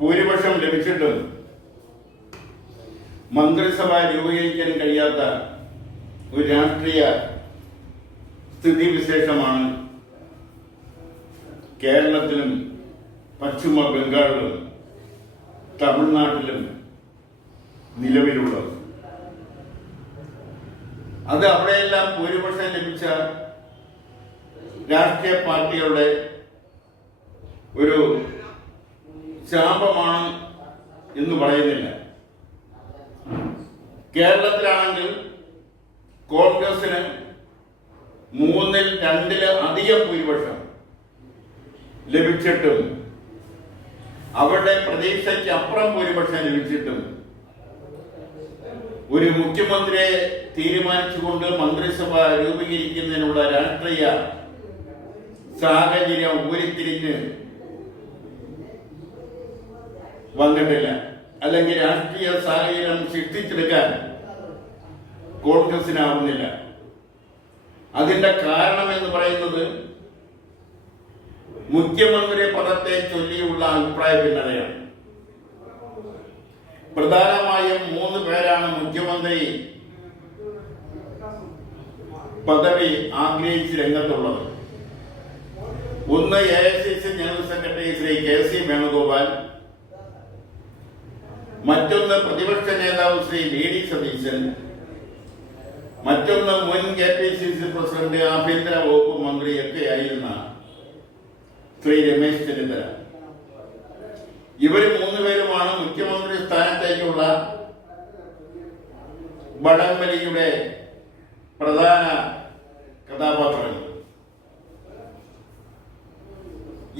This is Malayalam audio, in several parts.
ഭൂരിപക്ഷം ലഭിച്ചിട്ടും മന്ത്രിസഭ രൂപീകരിക്കാൻ കഴിയാത്ത ഒരു രാഷ്ട്രീയ സ്ഥിതിവിശേഷമാണ് കേരളത്തിലും പശ്ചിമ ബംഗാളിലും തമിഴ്നാട്ടിലും നിലവിലുള്ളത്. അത് അവിടെയെല്ലാം ഭൂരിപക്ഷം ലഭിച്ച രാഷ്ട്രീയ പാർട്ടികളുടെ ഒരു ശാപമാണ് എന്ന് പറയുന്നില്ല. കേരളത്തിലാണെങ്കിൽ കോൺഗ്രസിന് 3/2 അധികം ഭൂരിപക്ഷം ലഭിച്ചിട്ടും അവരുടെ പ്രതീക്ഷയ്ക്ക് അപ്പുറം ഭൂരിപക്ഷം ലഭിച്ചിട്ടും ഒരു മുഖ്യമന്ത്രിയെ തീരുമാനിച്ചുകൊണ്ട് മന്ത്രിസഭ രൂപീകരിക്കുന്നതിനുള്ള രാഷ്ട്രീയ സാഹചര്യം ഉരുത്തിരിഞ്ഞ് വന്നിട്ടില്ല. അല്ലെങ്കിൽ രാഷ്ട്രീയ സാഹചര്യം സൃഷ്ടിച്ചെടുക്കാൻ കോൺഗ്രസിനാവുന്നില്ല. അതിന്റെ കാരണം എന്ന് പറയുന്നത് മുഖ്യമന്ത്രി പദത്തെ ചൊല്ലിയുള്ള അഭിപ്രായ ഭിന്നതയാണ്. പ്രധാനമായും 3 പേരാണ് മുഖ്യമന്ത്രി പദവി ആഗ്രഹിച്ച് രംഗത്തുള്ളത്. ഒന്ന് AICC general secretary Shri KC Venugopal, മറ്റൊന്ന് പ്രതിപക്ഷ നേതാവ് ശ്രീ VD സതീശൻ, മറ്റൊന്ന് മുൻ KPCC പ്രസിഡന്റ് ആഭ്യന്തര വകുപ്പ് മന്ത്രിയൊക്കെ ആയിരുന്ന ശ്രീ രമേശ് ചെന്നിത്തല. ഇവർ 3 പേരുമാണ് മുഖ്യമന്ത്രി സ്ഥാനത്തേക്കുള്ള വടംവലിയുടെ പ്രധാന കഥാപാത്രങ്ങൾ.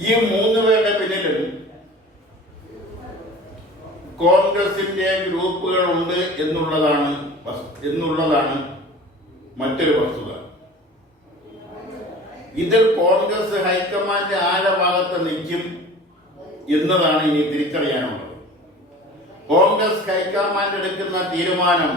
ഈ 3 പേരുടെ പിന്നിലും കോൺഗ്രസിന്റെ ഗ്രൂപ്പുകൾ ഉണ്ട് എന്നുള്ളതാണ് മറ്റൊരു വസ്തുത. ഇതിൽ കോൺഗ്രസ് ഹൈക്കമാൻഡ് ആരുടെ ഭാഗത്ത് നിൽക്കും എന്നതാണ് ഇനി തിരിച്ചറിയാനുള്ളത്. കോൺഗ്രസ് ഹൈക്കമാൻഡ് എടുക്കുന്ന തീരുമാനം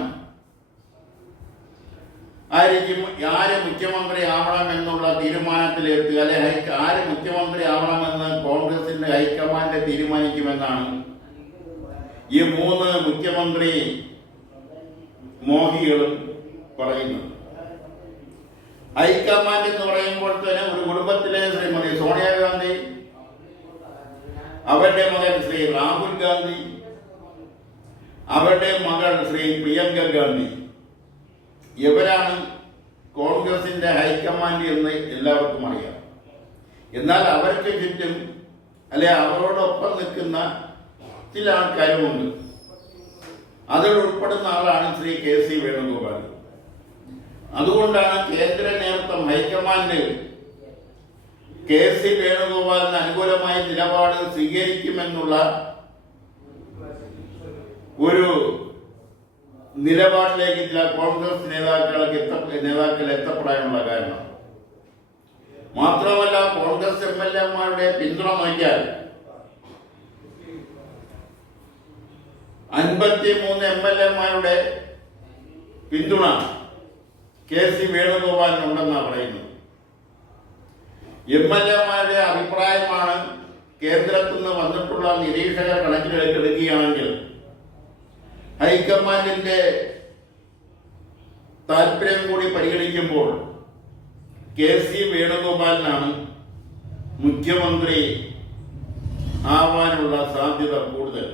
ആയിരിക്കും ആര് മുഖ്യമന്ത്രി ആവണം എന്നുള്ള തീരുമാനത്തിലെത്തുക, അല്ലെ ആര് മുഖ്യമന്ത്രി ആവണമെന്ന് കോൺഗ്രസിന്റെ ഹൈക്കമാൻഡ് തീരുമാനിക്കുമെന്നാണ് ഈ 3 മുഖ്യമന്ത്രി മോഹികളും പറയുന്നത്. ഹൈക്കമാൻഡ് എന്ന് പറയുമ്പോൾ തന്നെ ഒരു കുടുംബത്തിലെ ശ്രീമതി സോണിയാഗാന്ധി, അവരുടെ മകൻ ശ്രീ രാഹുൽ ഗാന്ധി, അവരുടെ മകൾ ശ്രീ പ്രിയങ്ക ഗാന്ധി, ഇവരാണ് കോൺഗ്രസിന്റെ ഹൈക്കമാൻഡ് എന്ന് എല്ലാവർക്കും അറിയാം. എന്നാൽ അവർക്ക് ചുറ്റും അല്ലെ അവരോടൊപ്പം നിൽക്കുന്ന ചില ആൾക്കാരുമുണ്ട്. അതിൽ ഉൾപ്പെടുന്ന ആളാണ് ശ്രീ KC വേണുഗോപാൽ. അതുകൊണ്ടാണ് കേന്ദ്ര നേതൃത്വം ഹൈക്കമാൻഡ് KC വേണുഗോപാലിന് അനുകൂലമായ നിലപാട് സ്വീകരിക്കുമെന്നുള്ള ഒരു നിലപാടിലേക്ക് ചില കോൺഗ്രസ് നേതാക്കൾ എത്തപ്പെടാനുള്ള കാരണം. മാത്രമല്ല, കോൺഗ്രസ് MLA-മാരുടെ പിന്തുണ നോക്കിയാൽ 53 MLA-മാരുടെ പിന്തുണ KC വേണുഗോപാലിനുണ്ടെന്നാണ് പറയുന്നത്. MLA-മാരുടെ അഭിപ്രായമാണ് കേന്ദ്രത്തിൽ നിന്ന് വന്നിട്ടുള്ള നിരീക്ഷകർ കണക്കിലെടുക്കുകയാണെങ്കിൽ ഹൈക്കമാൻഡിന്റെ താല്പര്യം കൂടി പരിഗണിക്കുമ്പോൾ KC വേണുഗോപാലിനാണ് മുഖ്യമന്ത്രി ആവാനുള്ള സാധ്യത കൂടുതൽ.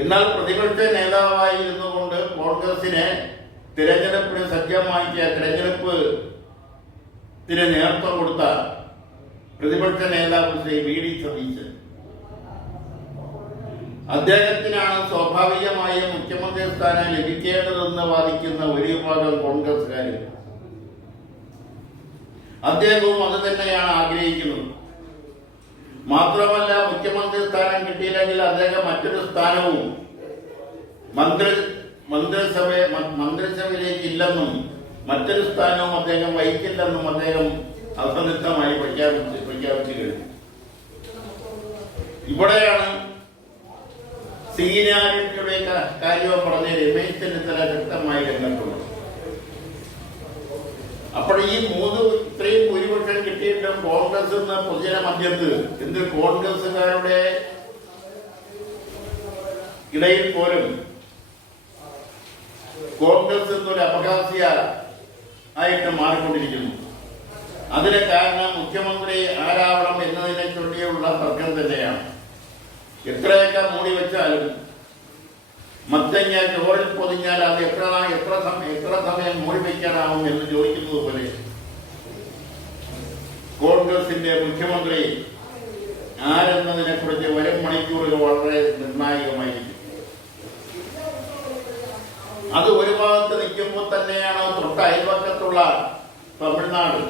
എന്നാൽ പ്രതിപക്ഷ നേതാവായി ഇരുന്നുകൊണ്ട് കോൺഗ്രസിനെ തിരഞ്ഞെടുപ്പിന് സജ്ജമാക്കിയ തിരഞ്ഞെടുപ്പിന് നേതൃത്വം കൊടുത്ത പ്രതിപക്ഷ നേതാവ് ശ്രീ VD സതീശൻ, അദ്ദേഹത്തിനാണ് സ്വാഭാവികമായും മുഖ്യമന്ത്രി സ്ഥാനം ലഭിക്കേണ്ടതെന്ന് വാദിക്കുന്ന ഒരു വിഭാഗം കോൺഗ്രസുകാർ. അദ്ദേഹവും അത് തന്നെയാണ് ആഗ്രഹിക്കുന്നത്. മാത്രമല്ല, മുഖ്യമന്ത്രി സ്ഥാനം കിട്ടിയില്ലെങ്കിൽ അദ്ദേഹം മറ്റൊരു സ്ഥാനവും മന്ത്രിസഭയിലേക്ക് ഇല്ലെന്നും മറ്റൊരു സ്ഥാനവും അദ്ദേഹം വഹിക്കില്ലെന്നും അദ്ദേഹം അസന്നിഗ്ധമായി പ്രഖ്യാപിച്ചു കഴിഞ്ഞു. ഇവിടെയാണ് സീനിയാരിറ്റിയുടെ കാര്യം പറഞ്ഞ രമേശ് ചെന്നിത്തല ശക്തമായി രംഗത്തുള്ളത്. അപ്പോൾ ഈ ഇത്രയും ഭൂരിപക്ഷം കിട്ടിയിട്ടും കോൺഗ്രസ് പൊതുജന മധ്യത്ത് കോൺഗ്രസുകാരുടെ ഇടയിൽ പോലും കോൺഗ്രസ് എന്നൊരു അപഹാസ്യ ആയിട്ട് മാറിക്കൊണ്ടിരിക്കുന്നു. അതിന് കാരണം മുഖ്യമന്ത്രി ആരാവണം എന്നതിനെ ചൊല്ലിയുള്ള തർക്കം തന്നെയാണ്. എത്രയൊക്കെ മൂടി വെച്ചാലും മത്തങ്ങ ചോറിൽ പൊതിഞ്ഞാൽ അത് എത്ര സമയം മൂടി വയ്ക്കാനാവും എന്ന് ചോദിക്കുന്നത് പോലെ കോൺഗ്രസിന്റെ മുഖ്യമന്ത്രി ആരെന്നതിനെ കുറിച്ച് വരും മണിക്കൂറുകൾ വളരെ നിർണായകമായിരിക്കും. അത് ഒരു ഭാഗത്ത് നിൽക്കുമ്പോൾ തന്നെയാണ് തൊട്ട അയൽവക്കത്തുള്ള തമിഴ്നാട്.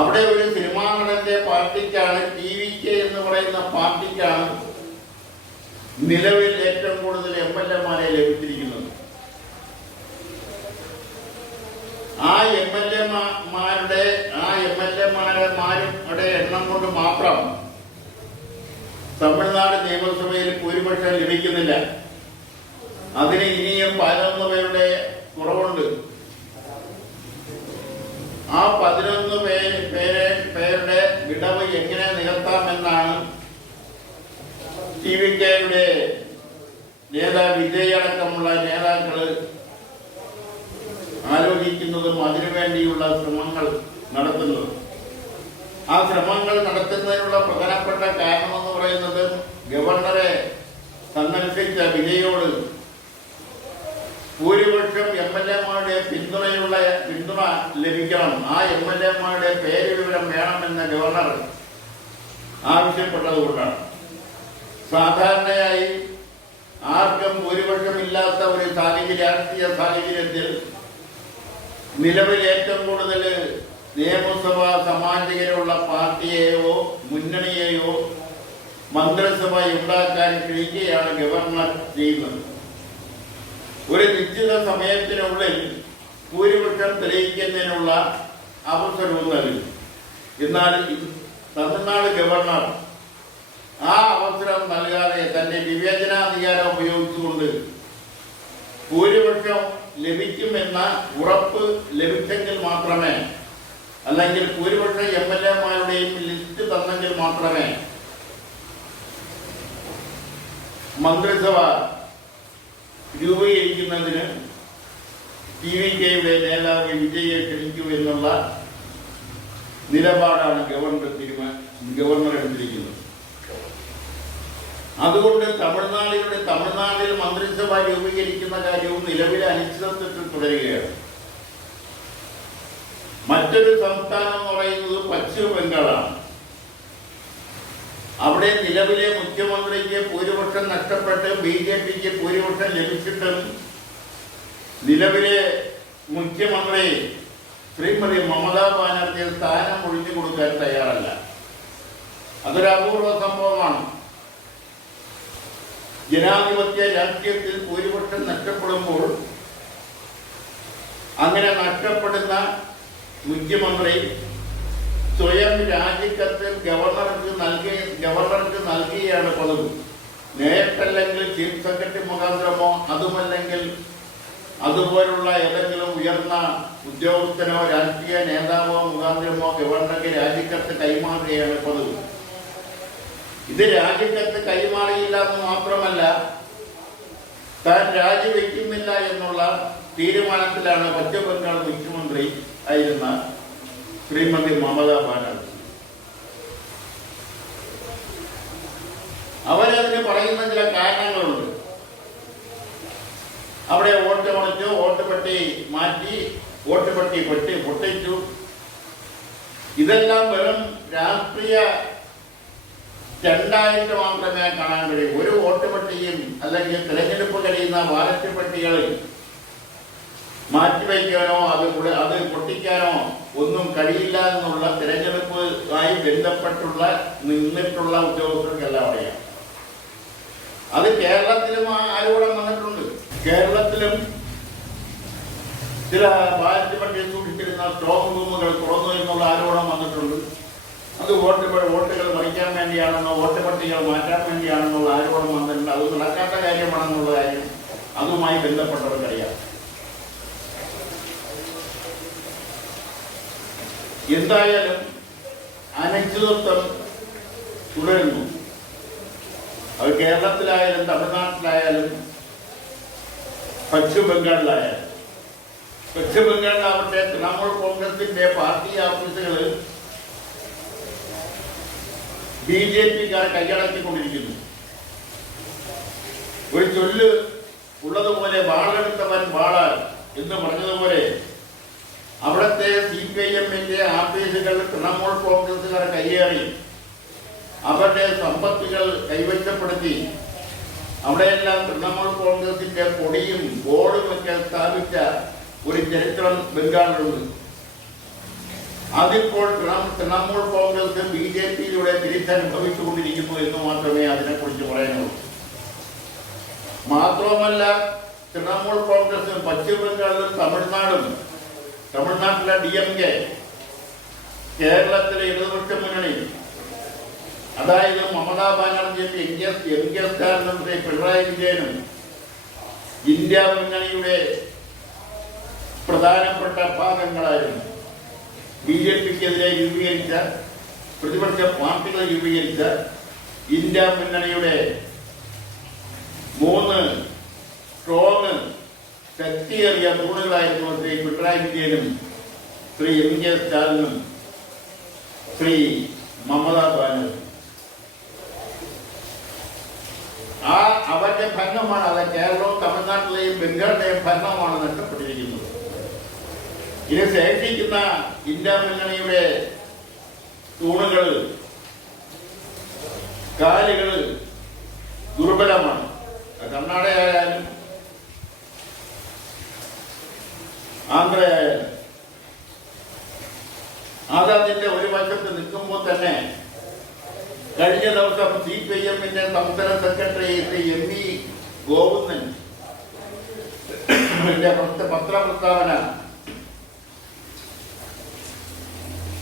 അവിടെ ഒരു സിനിമാ നടന്റെ പാർട്ടിക്കാണ്, TVK എന്ന് പറയുന്ന പാർട്ടിക്കാണ് നിലവിൽ ഏറ്റവും കൂടുതൽ MLA-മാരെ ലഭിച്ചിരിക്കുന്നത്. ആ MLA-മാരുടെ എണ്ണം കൊണ്ട് മാത്രം തമിഴ്നാട് നിയമസഭയിൽ ഭൂരിപക്ഷം ലഭിക്കുന്നില്ല. അതിന് ഇനിയും 11 പേരുടെ കുറവുണ്ട്. ആ 11 പേരുടെ വിടവ് എങ്ങനെ നികത്താമെന്നാണ് TVK-യുടെ നേതാവ് വിജയടക്കമുള്ള നേതാക്കള് ആലോചിക്കുന്നതും അതിനുവേണ്ടിയുള്ള ശ്രമങ്ങൾ നടത്തുന്നതും. ആ ശ്രമങ്ങൾ നടത്തുന്നതിനുള്ള പ്രധാനപ്പെട്ട കാരണമെന്ന് പറയുന്നത് ഗവർണറെ സന്ദർശിച്ച വിജയോട് ഭൂരിപക്ഷം MLA-മാരുടെ പിന്തുണ ലഭിക്കണം, ആ MLA-മാരുടെ പേര് വിവരം വേണമെന്ന ഗവർണർ ആവശ്യപ്പെട്ടതുകൊണ്ടാണ്. സാധാരണയായി ആർക്കും ഭൂരിപക്ഷമില്ലാത്ത ഒരു രാഷ്ട്രീയ സാഹചര്യത്തിൽ നിലവിൽ ഏറ്റവും കൂടുതൽ നിയമസഭാ സമാജികരുള്ള പാർട്ടിയെയോ മുന്നണിയെയോ മന്ത്രിസഭ ഉണ്ടാക്കാൻ കഴിയുകയാണ് ഗവർണർ ചെയ്യുന്നത്. ഒരു നിശ്ചിത സമയത്തിനുള്ളിൽ ഭൂരിപക്ഷം തെളിയിക്കുന്നതിനുള്ള അവസരവും നൽകി. എന്നാൽ തമിഴ്നാട് ഗവർണർ ആ അവസരം നൽകാതെ തന്റെ വിവേചനാധികാരം ഉപയോഗിച്ചുകൊണ്ട് ഭൂരിപക്ഷം ലഭിക്കുമെന്ന ഉറപ്പ് ലഭിച്ചെങ്കിൽ മാത്രമേ, അല്ലെങ്കിൽ ഭൂരിപക്ഷം MLA-മാരുടെയും ലിസ്റ്റ് തന്നെങ്കിൽ മാത്രമേ മന്ത്രിസഭ രൂപീകരിക്കുന്നതിന് TVK-യുടെ നേതാവ് വിജയെ ക്ഷണിക്കൂ എന്നുള്ള നിലപാടാണ് ഗവർണർ എടുത്തിരിക്കുന്നത്. അതുകൊണ്ട് തമിഴ്നാട്ടിൽ മന്ത്രിസഭ രൂപീകരിക്കുന്ന കാര്യവും നിലവിലെ അനിശ്ചിതത്വത്തിൽ തുടരുകയാണ്. മറ്റൊരു സംസ്ഥാനം എന്ന് പറയുന്നത് പശ്ചിമ ബംഗാളാണ്. അവിടെ നിലവിലെ മുഖ്യമന്ത്രിക്ക് ഭൂരിപക്ഷം നഷ്ടപ്പെട്ട് BJP-ക്ക് ഭൂരിപക്ഷം ലഭിച്ചിട്ടും നിലവിലെ മുഖ്യമന്ത്രി ശ്രീമതി മമതാ ബാനർജി സ്ഥാനം ഒഴിഞ്ഞു കൊടുക്കാൻ തയ്യാറല്ല. അതൊരു അപൂർവ സംഭവമാണ്. ജനാധിപത്യ രാഷ്ട്രീയത്തിൽ ഭൂരിപക്ഷം നഷ്ടപ്പെടുമ്പോൾ അങ്ങനെ നഷ്ടപ്പെടുന്ന മുഖ്യമന്ത്രി സ്വയം രാജിക്കത്ത് ഗവർണർക്ക് നൽകുകയാണ് പതിവ്. നേരിട്ടല്ലെങ്കിൽ ചീഫ് സെക്രട്ടറി മുഖാന്തരമോ അതുമല്ലെങ്കിൽ അതുപോലുള്ള ഏതെങ്കിലും ഉയർന്ന ഉദ്യോഗസ്ഥനോ രാഷ്ട്രീയ നേതാവോ മുഖാന്തരമോ ഗവർണർക്ക് രാജിക്കത്ത് കൈമാറുകയാണ് പതിവ്. ഇത് രാജിക്കത്ത് കൈമാറിയില്ല എന്ന് മാത്രമല്ല, താൻ രാജിവെക്കുന്നില്ല എന്നുള്ള തീരുമാനത്തിലാണ് പശ്ചിമ ബംഗാൾ മുഖ്യമന്ത്രി ആയിരുന്ന ശ്രീമതി മമതാ ബാനർജി. അവരതിന് പറയുന്ന ചില കാരണങ്ങളുണ്ട്. അവിടെ വോട്ട് മറിച്ചു, വോട്ട് പെട്ടി മാറ്റി, വോട്ട് പെട്ടി പൊട്ടിച്ചു. ഇതെല്ലാം വെറും രാഷ്ട്രീയ രണ്ടായിട്ട് മാത്രമേ കാണാൻ കഴിയൂ. ഒരു വോട്ട് പെട്ടിയും അല്ലെങ്കിൽ തിരഞ്ഞെടുപ്പ് കഴിയുന്ന ബാലറ്റ് പെട്ടികളിൽ മാറ്റിവെക്കാനോ അത് പൊട്ടിക്കാനോ ഒന്നും കഴിയില്ല എന്നുള്ള തിരഞ്ഞെടുപ്പുമായി ബന്ധപ്പെട്ടുള്ള നിന്നിട്ടുള്ള ഉദ്യോഗസ്ഥർക്കെല്ലാം അറിയാം. അത് കേരളത്തിലും ആരോപണം വന്നിട്ടുണ്ട്. കേരളത്തിലും ചില ബാലറ്റ് പെട്ടി സൂക്ഷിച്ചിരുന്ന സ്ട്രോങ് റൂമുകൾ തുറന്നു എന്നുള്ള ആരോപണം വന്നിട്ടുണ്ട്. അത് വോട്ടുകൾ മറിക്കാൻ വേണ്ടിയാണെന്നോ വോട്ട് പട്ടികൾ മാറ്റാൻ വേണ്ടിയാണെന്നുള്ള ആരോപണം വന്നിട്ടുണ്ട്. അത് നടക്കാത്ത കാര്യമാണെന്നുള്ള കാര്യം അതുമായി ബന്ധപ്പെട്ടവർക്കറിയാം. എന്തായാലും അനിശ്ചിതത്വം തുടരുന്നു. അത് കേരളത്തിലായാലും തമിഴ്നാട്ടിലായാലും പശ്ചിമ ബംഗാളിലായാലും. പശ്ചിമ ബംഗാളിലാവട്ടെ തൃണമൂൽ കോൺഗ്രസിന്റെ പാർട്ടി ഓഫീസുകൾ BJP-ക്കാർ കൈയടക്കിക്കൊണ്ടിരിക്കുന്നു. ഒരു ചൊല്ല് ഉള്ളതുപോലെ വാളെടുത്തവൻ വാളാൽ എന്ന് പറഞ്ഞതുപോലെ അവിടുത്തെ CPIM-ന്റെ ആഫീസുകൾ തൃണമൂൽ കോൺഗ്രസുകാർ കയ്യേറി അവരുടെ സമ്പത്തുകൾ കൈവശപ്പെടുത്തി അവിടെയെല്ലാം തൃണമൂൽ കോൺഗ്രസിന്റെ കൊടിയും ബോർഡും ഒക്കെ സ്ഥാപിച്ച ഒരു ചരിത്രം ബംഗാളിലുണ്ട്. അതിപ്പോൾ തൃണമൂൽ കോൺഗ്രസ് BJP-യിലൂടെ തിരിച്ചനുഭവിച്ചുകൊണ്ടിരിക്കുന്നു എന്ന് മാത്രമേ അതിനെക്കുറിച്ച് പറയാനുള്ളൂ. മാത്രവുമല്ല, തൃണമൂൽ കോൺഗ്രസ് പശ്ചിമ ബംഗാളിലും തമിഴ്നാട്ടിലെ DMK, കേരളത്തിലെ ഇടതുപക്ഷ മുന്നണി, അതായത് മമതാ ബാനർജിയും MK സ്റ്റാലിനും പിണറായി വിജയനും ഇന്ത്യ മുന്നണിയുടെ പ്രധാനപ്പെട്ട ഭാഗങ്ങളായിരുന്നു. BJP-ക്കെതിരെ രൂപീകരിച്ച പ്രതിപക്ഷ പാർട്ടികൾ രൂപീകരിച്ച ഇന്ത്യ മുന്നണിയുടെ 3 സ്ട്രോങ് ശക്തിയേറിയ തൂണുകളായിരുന്നു ശ്രീ പിണറായി വിജയനും ശ്രീ MK സ്റ്റാലിനും ശ്രീ മമതാ ബാനർജി. അവരുടെ ഭരണമാണ്, അത് കേരളവും തമിഴ്നാട്ടിലെയും ബംഗാളിലെയും ഭരണമാണ് നഷ്ടപ്പെട്ടിരിക്കുന്നത്. ഇത് ശേഷിക്കുന്ന ഇന്ത്യ മുന്നണിയുടെ തൂണുകൾ, കാലുകൾ ദുർബലമാണ്. കർണാടകയായാലും ആന്ധ്രയായാലും അതതിന്റെ ഒരു വശത്ത് നിൽക്കുമ്പോൾ തന്നെ കഴിഞ്ഞ ദിവസം CPIM-ന്റെ സംസ്ഥാന സെക്രട്ടറി ശ്രീ MV ഗോവിന്ദൻ പത്രപ്രസ്താവന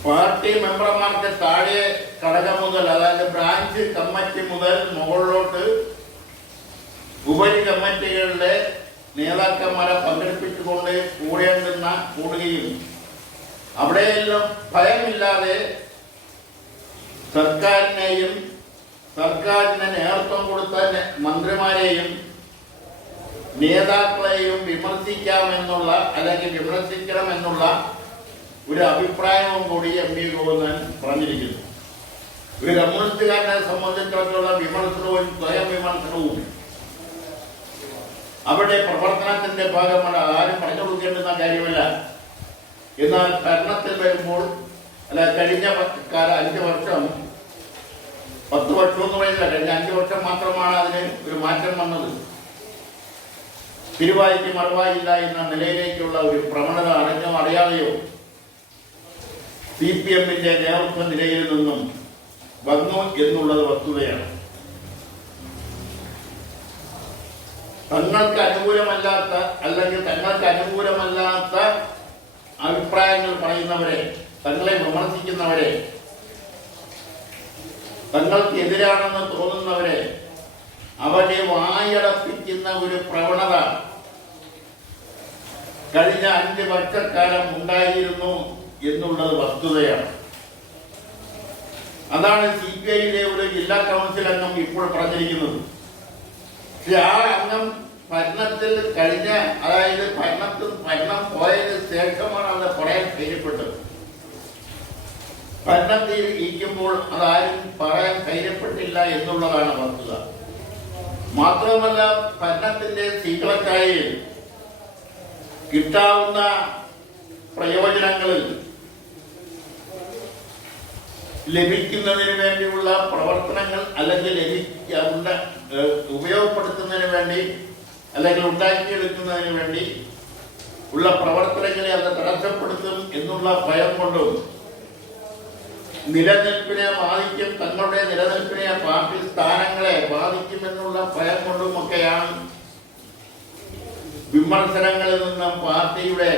പാർട്ടി മെമ്പർമാർക്ക് താഴെ ഘടകം മുതൽ, അതായത് ബ്രാഞ്ച് കമ്മിറ്റി മുതൽ മുകളിലോട്ട് ഉപരി കമ്മിറ്റികളിലെ നേതാക്കന്മാരെ പങ്കെടുപ്പിച്ചുകൊണ്ട് കൂടുകയും അവിടെയെല്ലാം ഭയമില്ലാതെ സർക്കാരിനെയും സർക്കാരിന് നേതൃത്വം കൊടുത്ത മന്ത്രിമാരെയും നേതാക്കളെയും വിമർശിക്കാമെന്നുള്ള അല്ലെങ്കിൽ വിമർശിക്കണമെന്നുള്ള ഒരു അഭിപ്രായവും കൂടി MV ഗോവിന്ദൻ പറഞ്ഞിരിക്കുന്നു. ഒരു കമ്മ്യൂണിസ്റ്റുകാരനെ സംബന്ധിച്ചിടത്തോളം വിമർശനവും സ്വയം വിമർശനവും അവരുടെ പ്രവർത്തനത്തിന്റെ ഭാഗമാണ്. ആരും പറഞ്ഞു കൊടുക്കേണ്ടുന്ന കാര്യമല്ല. എന്നാൽ ഭരണത്തിൽ വരുമ്പോൾ കഴിഞ്ഞ 5 വർഷം 10 വർഷം എന്ന് പറയുന്നില്ല, കഴിഞ്ഞ 5 വർഷം മാത്രമാണ് അതിന് ഒരു മാറ്റം വന്നത്. തിരുവായിക്ക് മറുവായില്ല എന്ന നിലയിലേക്കുള്ള ഒരു പ്രവണത അറിഞ്ഞോ അറിയാതെയോ CPM-ന്റെ നേതൃത്വ നിലയിൽ നിന്നും വന്നു എന്നുള്ളത് വസ്തുതയാണ്. തങ്ങൾക്ക് അനുകൂലമല്ലാത്ത അല്ലെങ്കിൽ തങ്ങൾക്ക് അനുകൂലമല്ലാത്ത അഭിപ്രായങ്ങൾ പറയുന്നവരെ, തങ്ങളെ വിമർശിക്കുന്നവരെ, തങ്ങൾക്ക് എതിരാണെന്ന് തോന്നുന്നവരെ അവരെ വായടപ്പിക്കുന്ന ഒരു പ്രവണത കഴിഞ്ഞ 5 വർഷക്കാലം ഉണ്ടായിരുന്നു എന്നുള്ളത് വസ്തുതയാണ്. അതാണ് CPI-യുടെ ഒരു ജില്ലാ കൗൺസിൽ അംഗം ഇപ്പോൾ പറഞ്ഞിരിക്കുന്നത്. പക്ഷെ ആ അംഗം ഭരണത്തിൽ അതായത് ഭരണം പോയതിന് ശേഷമാണ് അത് പറയാൻ ധൈര്യപ്പെട്ടത്. ഭരണത്തിൽ ഇരിക്കുമ്പോൾ അതാരും പറയാൻ ധൈര്യപ്പെട്ടില്ല എന്നുള്ളതാണ് വസ്തുത. മാത്രമല്ല, ഭരണത്തിന്റെ ശീലക്കായിൽ കിട്ടാവുന്ന പ്രയോജനങ്ങളിൽ ലഭിക്കുന്നതിന് വേണ്ടിയുള്ള പ്രവർത്തനങ്ങൾ അല്ലെങ്കിൽ ഉപയോഗപ്പെടുത്തുന്നതിന് വേണ്ടി അല്ലെങ്കിൽ ഉണ്ടാക്കിയെടുക്കുന്നതിന് വേണ്ടി ഉള്ള പ്രവർത്തനങ്ങളെ അത് തടസ്സപ്പെടുത്തും എന്നുള്ള ഭയം കൊണ്ടും നിലനിൽപ്പിനെ ബാധിക്കും, തങ്ങളുടെ നിലനിൽപ്പിനെ പാർട്ടി സ്ഥാനങ്ങളെ ബാധിക്കുമെന്നുള്ള ഭയം കൊണ്ടുമൊക്കെയാണ് വിമർശനങ്ങളിൽ നിന്നും പാർട്ടിയുടെ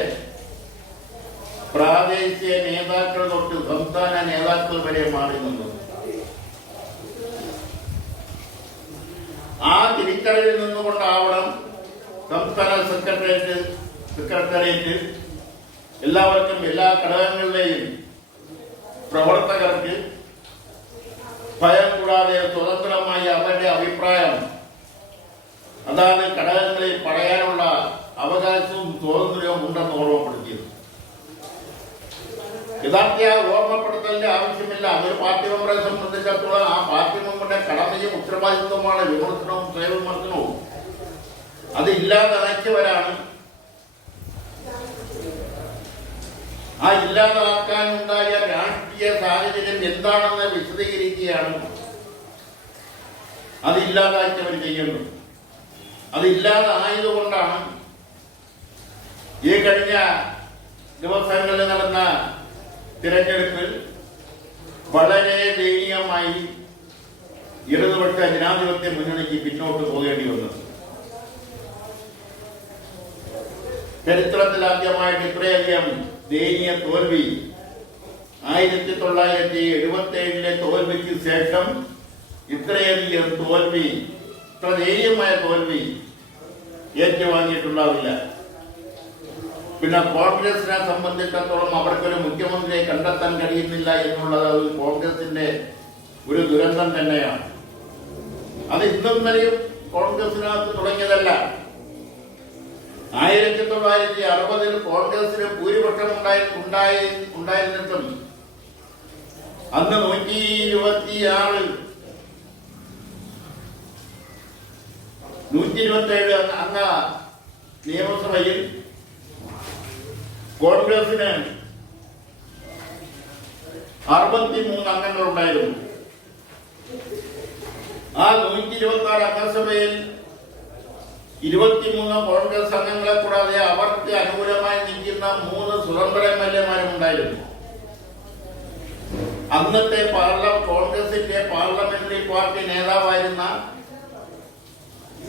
പ്രാദേശിക നേതാക്കൾ തൊട്ട് സംസ്ഥാന നേതാക്കൾ വരെ മാറി നിന്നത്. ആ തിരിച്ചറിവിൽ നിന്നുകൊണ്ടാവണം സംസ്ഥാന സെക്രട്ടേറിയറ്റ് എല്ലാവർക്കും, എല്ലാ ഘടകങ്ങളിലെയും പ്രവർത്തകർക്ക് ഭയം കൂടാതെ സ്വതന്ത്രമായി അവരുടെ അഭിപ്രായം അതാണ് ഘടകങ്ങളിൽ പറയാനുള്ള അവകാശവും സ്വാതന്ത്ര്യവും ഉണ്ടെന്ന് ഓർമ്മപ്പെടുത്തിയത്. യഥാർത്ഥ ഓർമ്മപ്പെടുത്തലിന്റെ ആവശ്യമില്ല. അതൊരു പാർട്ടി മെമ്പറെ സംബന്ധിച്ചിടത്തോളം ആ പാർട്ടി മെമ്പറുടെ കടമയും ഉത്തരവാദിത്വമാണ് വിമർശനവും സ്വയംവിമർശനവും. അത് ഇല്ലാതാക്കിയവരാണ്. ആ ഇല്ലാതാക്കാനുണ്ടായ രാഷ്ട്രീയ സാഹചര്യം എന്താണെന്ന് വിശദീകരിക്കുകയാണ് അത് ഇല്ലാതാക്കിയവർ ചെയ്യുന്നത്. അത് ഇല്ലാതായതുകൊണ്ടാണ് ഈ കഴിഞ്ഞ ദിവസങ്ങളിൽ നടന്ന തിരഞ്ഞെടുപ്പിൽ വളരെ ദയനീയമായി ഇടതുപക്ഷ ജനാധിപത്യ മുന്നണിക്ക് പിന്നോട്ട് പോകേണ്ടി വന്നത്. ചരിത്രത്തിലാദ്യമായിട്ട് ഇത്രയധികം ദയനീയ തോൽവി 1977 തോൽവിക്ക് ശേഷം ഇത്രയധികം തോൽവി, ഇത്ര ദയനീയമായ തോൽവി ഏറ്റുവാങ്ങിയിട്ടുണ്ടാവില്ല. പിന്നെ കോൺഗ്രസിനെ സംബന്ധിച്ചിടത്തോളം അവർക്കൊരു മുഖ്യമന്ത്രിയെ കണ്ടെത്താൻ കഴിയുന്നില്ല എന്നുള്ളത് അത് കോൺഗ്രസിന്റെ ഒരു ദുരന്തം തന്നെയാണ്. അത് ഇന്നും വരെയും കോൺഗ്രസിനകത്ത് തുടങ്ങിയതല്ല. 1960 കോൺഗ്രസിന് ഭൂരിപക്ഷം ഉണ്ടായിരുന്നിട്ടും അന്ന് 127 അംഗ നിയമസഭയിൽ കോൺഗ്രസിന് 63 അംഗങ്ങൾ ഉണ്ടായിരുന്നു. ആ 126 അംഗസഭയിൽ 23 കോൺഗ്രസ് അംഗങ്ങളെ കൂടാതെ അവർക്ക് അനുകൂലമായി നിൽക്കുന്ന 3 സ്വതന്ത്ര എംഎൽഎമാരും ഉണ്ടായിരുന്നു. അന്നത്തെ കോൺഗ്രസിന്റെ പാർലമെന്ററി പാർട്ടി നേതാവായിരുന്ന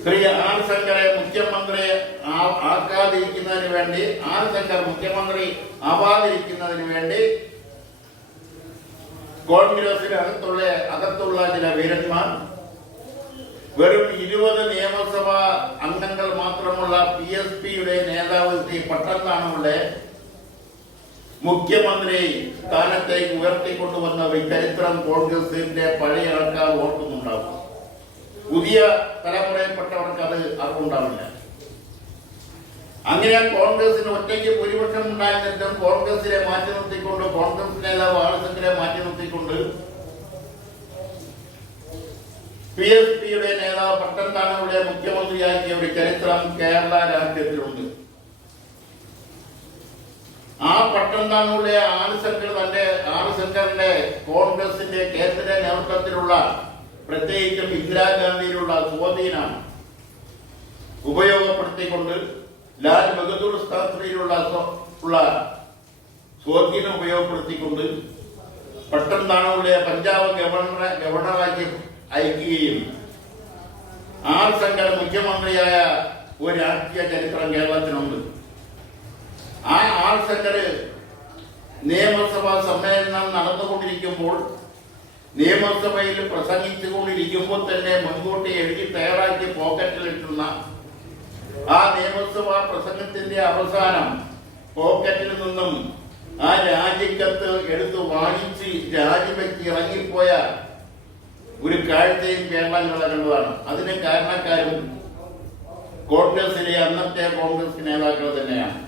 ശ്രീ ആർ ശങ്കറെ മുഖ്യമന്ത്രി ആക്കാതിരിക്കുന്നതിന് വേണ്ടി, ആർ ശങ്കർ മുഖ്യമന്ത്രി ആവാതിരിക്കുന്നതിന് വേണ്ടി കോൺഗ്രസിന് അകത്തുള്ള ചില വീരന്മാർ വെറും 20 നിയമസഭാ അംഗങ്ങൾ മാത്രമുള്ള PSPയുടെ നേതാവ് ശ്രീ പട്ടത്താണുടെ മുഖ്യമന്ത്രി സ്ഥാനത്തേക്ക് ഉയർത്തിക്കൊണ്ടുവന്ന ചരിത്രം കോൺഗ്രസിന്റെ പഴയ ആൾക്കാർ ഓർക്കുന്നുണ്ടാവും. പുതിയ തലമുറയിൽപ്പെട്ടവർക്ക് അത് അറിവുണ്ടാവില്ല. അങ്ങനെ കോൺഗ്രസിന് ഒറ്റയ്ക്ക് ഭൂരിപക്ഷം ഉണ്ടായിരുന്നിട്ടും കോൺഗ്രസിനെ മാറ്റി നിർത്തിക്കൊണ്ട്, കോൺഗ്രസ് നേതാവ് ആളുകളെ മാറ്റി നിർത്തിക്കൊണ്ട് PSPയുടെ നേതാവ് പട്ടത്താണുടെ മുഖ്യമന്ത്രിയാക്കിയ ഒരു ചരിത്രം കേരള രാഷ്ട്രീയത്തിലുണ്ട്. ആ പട്ടത്താണുടെ ആളുശങ്കറിന്റെ കോൺഗ്രസിന്റെ കേന്ദ്ര നേതൃത്വത്തിലുള്ള, പ്രത്യേകിച്ചും ഇന്ദിരാഗാന്ധിയിലുള്ള സ്വാധീനം ഉപയോഗപ്പെടുത്തിക്കൊണ്ട്, ലാൽ ബഹദൂർ ശാസ്ത്രിയിലുള്ള സ്വാധീനം ഉപയോഗപ്പെടുത്തിക്കൊണ്ട് പട്ടത്താണുടെ പഞ്ചാബ് ഗവർണറാക്കി അയക്കുകയും ആർ ശങ്കർ മുഖ്യമന്ത്രിയായ ഒരു രാഷ്ട്രീയ ചരിത്രം കേരളത്തിനുണ്ട്. ആ ആർ ശങ്കർ നിയമസഭാ സമ്മേളനം നടന്നുകൊണ്ടിരിക്കുമ്പോൾ, നിയമസഭയിൽ പ്രസംഗിച്ചുകൊണ്ടിരിക്കുമ്പോൾ തന്നെ മുൻകൂട്ടി എഴുതി തയ്യാറാക്കി പോക്കറ്റിലിട്ടുന്ന ആ നിയമസഭാ പ്രസംഗത്തിന്റെ അവസാനം പോക്കറ്റിൽ നിന്നും ആ രാജിക്കത്ത് എടുത്ത് വാങ്ങിച്ച് രാജിവെച്ച് ഇറങ്ങിപ്പോയ ഒരു കാഴ്ചയും കേരളം കണ്ടതാണ്. അതിന് കാരണക്കാരും കോൺഗ്രസിലെ അന്നത്തെ കോൺഗ്രസ് നേതാക്കൾ തന്നെയാണ്.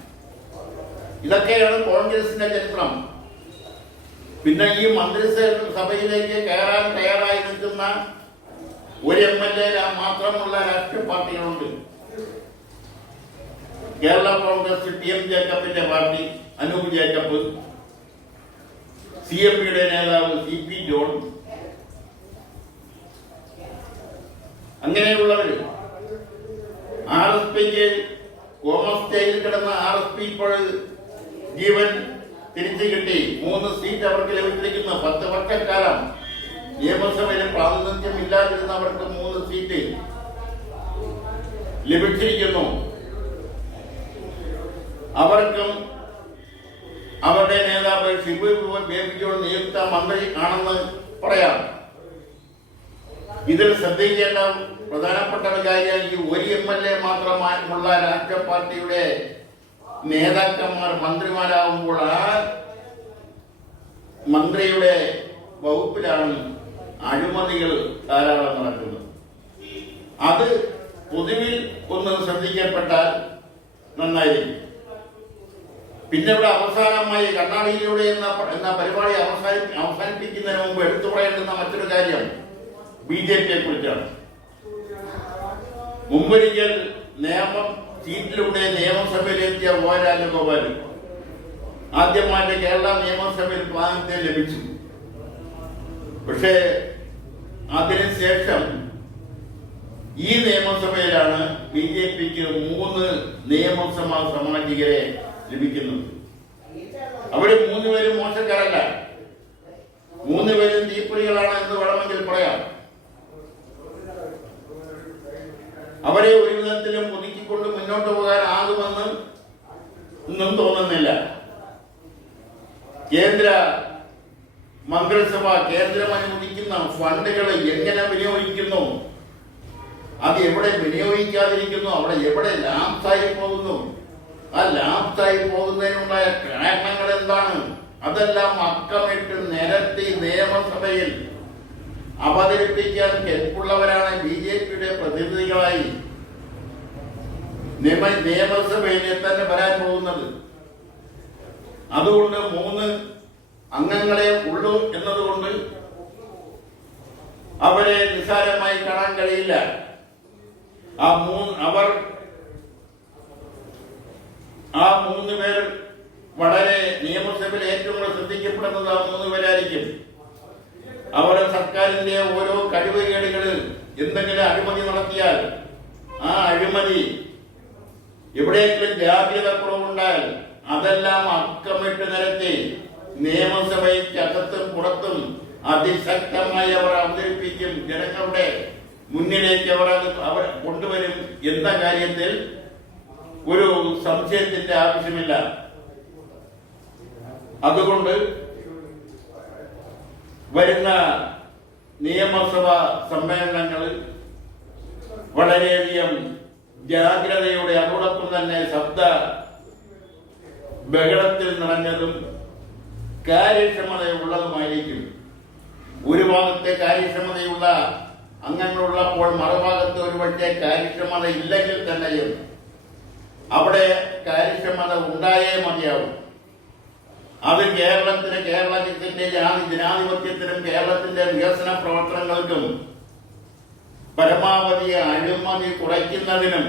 ഇതൊക്കെയാണ് കോൺഗ്രസിന്റെ ചരിത്രം. പിന്നെ ഈ മന്ത്രിസഭയിലേക്ക് കയറാൻ തയ്യാറായി നിൽക്കുന്ന ഒരു MLA മാത്രമുള്ള രാഷ്ട്രീയ പാർട്ടികളുണ്ട്. കേരള കോൺഗ്രസ് TM ജേക്കബിന്റെ പാർട്ടി അനൂപ് ജേക്കബ്, CMPയുടെ നേതാവ് CP ജോൺ, അങ്ങനെയുള്ളവര്. RSPക്ക് കോമസ് ജയിലിൽ കിടന്ന RSP ഇപ്പോൾ ജീവൻ തിരിച്ചു കിട്ടി. 3 സീറ്റ് അവർക്ക് ലഭിച്ചിരിക്കുന്നു. 10 വർഷക്കാലം നിയമസഭയിൽ പ്രാതിനിധ്യം ഇല്ലാതിരുന്നവർക്ക് 3 സീറ്റ് ലഭിച്ചിരിക്കുന്നു. അവർക്കും അവരുടെ നേതാവ് ഷിബു ബേബി ജോൺ നിയുക്ത മന്ത്രി ആണെന്ന് പറയാം. ഇതിൽ ശ്രദ്ധിക്കേണ്ട പ്രധാനപ്പെട്ട ഒരു കാര്യം, ഈ ഒരു MLA മാത്രമുള്ള രാഷ്ട്രീയ പാർട്ടിയുടെ നേതാക്കന്മാർ മന്ത്രിമാരാകുമ്പോൾ ആ മന്ത്രിയുടെ വകുപ്പിലാണ് അഴിമതികൾ ധാരാളം നടക്കുന്നത്. അത് പൊതുവിൽ ഒന്ന് ശ്രദ്ധിക്കപ്പെട്ടാൽ നന്നായിരിക്കും. പിന്നെ ഇവിടെ അവസാനമായി കണ്ണാടിയിലൂടെ എന്ന പരിപാടി അവസാനിപ്പിക്കുന്നതിന് മുമ്പ് എടുത്തു പറയേണ്ടുന്ന മറ്റൊരു കാര്യം BJPയെ കുറിച്ചാണ്. മുമ്പൊരിക്കൽ സീറ്റിലൂടെ നിയമസഭയിലെത്തിയ ഒ രാജഗോപാൽ ആദ്യമായിട്ട് കേരള നിയമസഭയിൽ പ്രാതിനിധ്യം ലഭിച്ചു. പക്ഷേ അതിനുശേഷം ഈ നിയമസഭയിലാണ് BJPക്ക് 3 നിയമസഭാ സാമാജികരെ ലഭിക്കുന്നത്. അവിടെ 3 പേരും മോശക്കാരല്ല, 3 പേരും തീപ്പൊരികളാണ് എന്ന് വേണമെങ്കിൽ പറയാം. അവരെ ഒരു വിധത്തിലും ഒതുക്കിക്കൊണ്ട് മുന്നോട്ട് പോകാനാകുമെന്ന് ഒന്നും തോന്നുന്നില്ല. കേന്ദ്ര മന്ത്രിസഭ കേന്ദ്രം അനുവദിക്കുന്ന ഫണ്ടുകൾ എങ്ങനെ വിനിയോഗിക്കുന്നു, അത് എവിടെ വിനിയോഗിക്കാതിരിക്കുന്നു, അവിടെ എവിടെ ലാപ്സായി പോകുന്നു, ആ ലാപ്സായി പോകുന്നതിനുണ്ടായ കാരണങ്ങൾ എന്താണ്, അതെല്ലാം അക്കമിട്ട് നിരത്തി നിയമസഭയിൽ അവതരിപ്പിക്കാൻ കെൽപ്പുള്ളവരാണ് BJPയുടെ പ്രതിനിധികളായി നിയമസഭയിൽ തന്നെ വരാൻ പോകുന്നത്. അതുകൊണ്ട് 3 അംഗങ്ങളെ ഉള്ളൂ എന്നതുകൊണ്ട് അവരെ നിസ്സാരമായി കാണാൻ കഴിയില്ല. ആ 3 പേർ വളരെ നിയമസഭയിൽ ഏറ്റവും കൂടുതൽ ശ്രദ്ധിക്കപ്പെടുന്നത് ആ 3 പേരായിരിക്കും. അവരുടെ സർക്കാരിന്റെ ഓരോ കഴിവുകേടുകള് എന്തെങ്കിലും അഴിമതി നടത്തിയാൽ ആ അഴിമതി എവിടെയെങ്കിലും ജാഗ്രത കുറവുണ്ടായാൽ അതെല്ലാം അക്കമിട്ട് നിരത്തി നിയമസഭയ്ക്കകത്തും പുറത്തും അതിശക്തമായി അവർ അവതരിപ്പിക്കും. ജനങ്ങളുടെ മുന്നിലേക്ക് അവർ കൊണ്ടുവരും എന്ന കാര്യത്തിൽ ഒരു സംശയത്തിന്റെ ആവശ്യമില്ല. അതുകൊണ്ട് വരുന്ന നിയമസഭാ സമ്മേളനങ്ങളിൽ വളരെയധികം ജാഗ്രതയോടെ, അതോടൊപ്പം തന്നെ ശബ്ദ ബഹളത്തിൽ നിറഞ്ഞതും കാര്യക്ഷമതയുള്ളതുമായിരിക്കും. ഒരു ഭാഗത്തെ കാര്യക്ഷമതയുള്ള അംഗങ്ങളുള്ളപ്പോൾ മറുഭാഗത്ത് ഒരുപക്ഷെ കാര്യക്ഷമത ഇല്ലെങ്കിൽ തന്നെയും അവിടെ കാര്യക്ഷമത ഉണ്ടായേ മതിയാവും. അത് കേരളത്തിന്റെ ജനാധിപത്യത്തിനും കേരളത്തിന്റെ വികസന പ്രവർത്തനങ്ങൾക്കും പരമാവധി അഴിമതി കുറയ്ക്കുന്നതിനും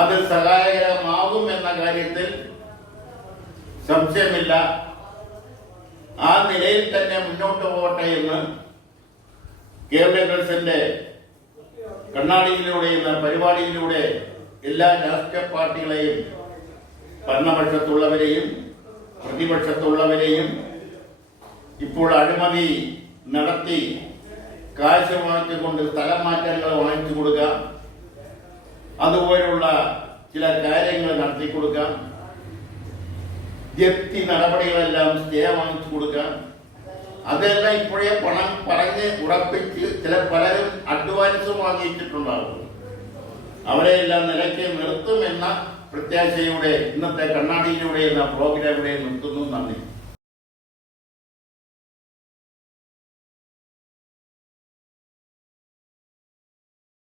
അത് സഹായകരമാകും എന്ന കാര്യത്തിൽ സംശയമില്ല. ആ നിലയിൽ തന്നെ മുന്നോട്ട് പോകട്ടെ എന്ന് കേരള കോൺഗ്രസിന്റെ കണ്ണാടിയിലൂടെ എന്ന പരിപാടിയിലൂടെ എല്ലാ രാഷ്ട്രീയ പാർട്ടികളെയും, ഭരണപക്ഷത്തുള്ളവരെയും പ്രതിപക്ഷത്തുള്ളവരെയും ഇപ്പോൾ അഴിമതി നടത്തി കാശ് വാങ്ങിച്ചുകൊണ്ട് സ്ഥലമാറ്റങ്ങൾ വാങ്ങിച്ചു കൊടുക്കാം, അതുപോലുള്ള ചില കാര്യങ്ങൾ നടത്തി കൊടുക്കാം, ജപ്തി നടപടികളെല്ലാം സ്റ്റേ വാങ്ങിച്ചു കൊടുക്കാം. അതെല്ലാം ഇപ്പോഴേ പണം പറഞ്ഞ് ഉറപ്പിച്ച് പലരും അഡ്വാൻസ് വാങ്ങിച്ചിട്ടുണ്ടാകും. അവരെല്ലാം നിലയ്ക്ക് നിർത്തുമെന്ന പ്രത്യാശയോടെ ഇന്നത്തെ കണ്ണാടിയിലൂടെ എന്ന പ്രോഗ്രാമിലൂടെ നിർത്തുന്നു. നന്ദി.